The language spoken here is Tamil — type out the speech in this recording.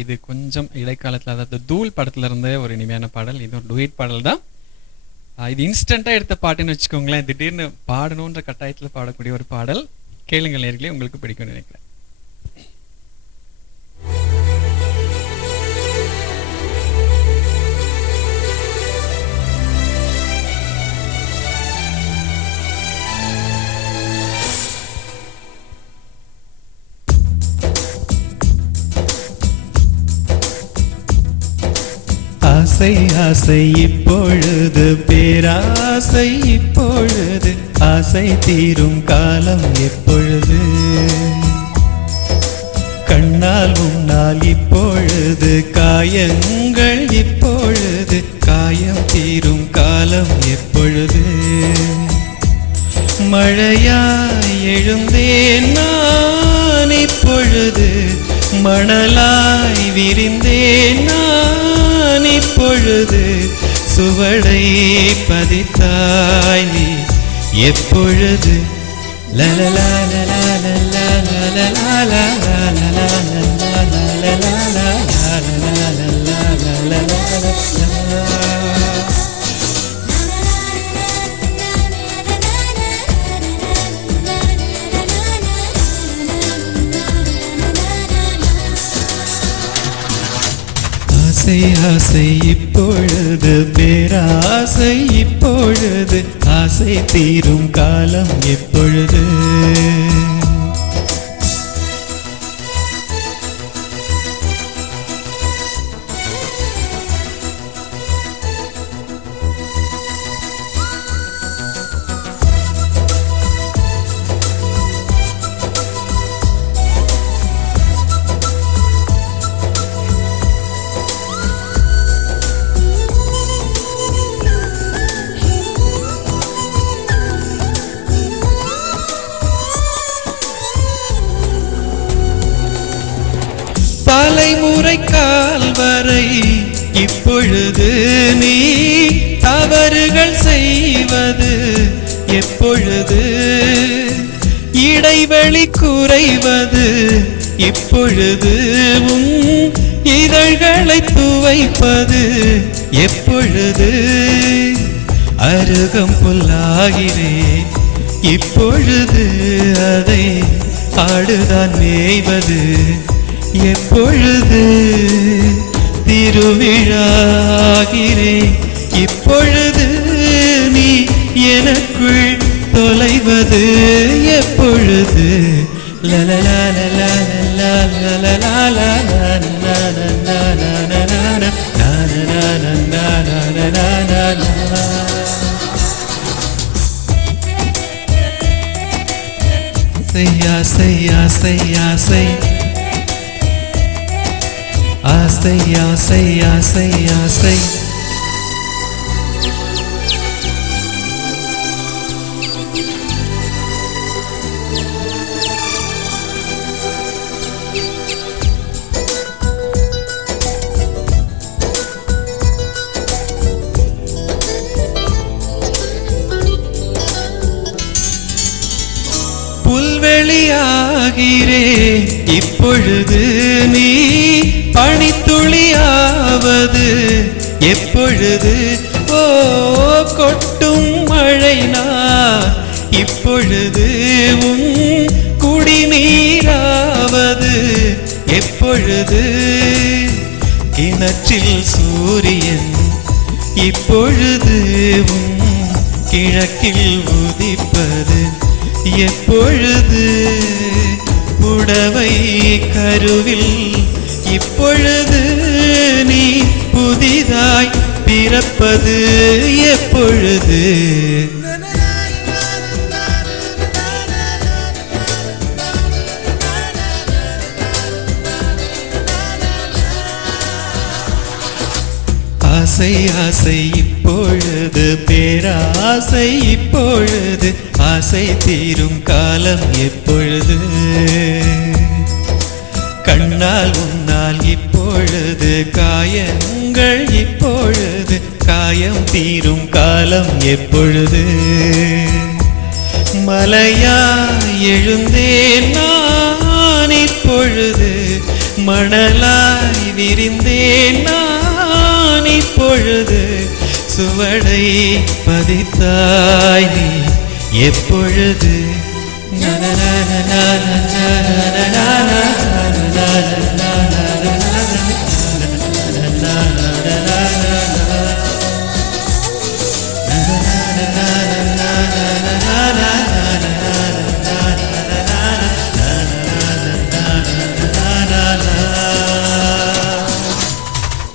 இது கொஞ்சம் இடைக்காலத்தில், அதாவது தூள் படத்துல இருந்த ஒரு இனிமையான பாடல். இது ஒரு டூயட் பாடல் தான். இது இன்ஸ்டண்டா எடுத்த பாட்டுன்னு வச்சுக்கோங்களேன். திடீர்னு பாடணுன்ற கட்டாயத்தில் பாடக்கூடிய ஒரு பாடல். கேளுங்கள் நேர்களே, உங்களுக்கு பிடிக்கும்னு நினைக்கிறேன். ஆசை ஆசை இப்பொழுது பேராசை இப்பொழுது ஆசை தீரும் காலம் எப்பொழுது கண்ணால் முன்னால் இப்பொழுது காயங்கள் இப்பொழுது காயம் தீரும் காலம் எப்பொழுது மழையாய் எழுந்தேன் நான் இப்பொழுது மணலாய் விரிந்தேன் நான் இப்பொழுது சுவடை பதித்தாய் நீ எப்பொழுது லலலா லலா லலா லலா லலா லலா ஆசை ஆசை இப்பொழுது பேராசை இப்பொழுது ஆசை தீரும் காலம் எப்பொழுது தலைமுறை கால் வரை இப்பொழுது நீ தவறுகள் செய்வது எப்பொழுது இடைவெளி குறைவது இப்பொழுது உன் இதழ்களை துவைப்பது எப்பொழுது அருகம் புல்லாகிறேன் இப்பொழுது அதை ஆடுதான் மேய்வது எப்பொழுது திருவிழாகிறேன் இப்பொழுது நீ எனக்குள் தொலைவது எப்பொழுது லலலா லலா லலா லலா ஆசை ஆசை ஆசை ஆசை ஆசை ஆசை ஆசை புல்வெளியாகிறே இப்பொழுது நீ பனித்துளியாவது எப்பொழுது ஓ கொட்டும் மழை நான் இப்பொழுது உன் குடிநீராவது எப்பொழுது கிணற்றில் சூரியன் இப்பொழுது உன் கிழக்கில் உதிப்பது எப்பொழுது புடவை கருவில் இப்பொழுது நீ புதிதாய் பிறப்பது எப்பொழுது ஆசை ஆசை இப்பொழுது பேராசை இப்பொழுது ஆசை தீரும் காலம் எப்பொழுது கண்ணால் உன்னால் இப்பொழுது காயங்கள் இப்பொழுது காயம் தீரும் காலம் எப்பொழுது மலையாய் எழுந்தேன் நான் இப்பொழுது மணலாய் விரிந்தேன் நான் இப்பொழுது சுவடை பதித்தாய் நீ எப்பொழுது நனனனனனன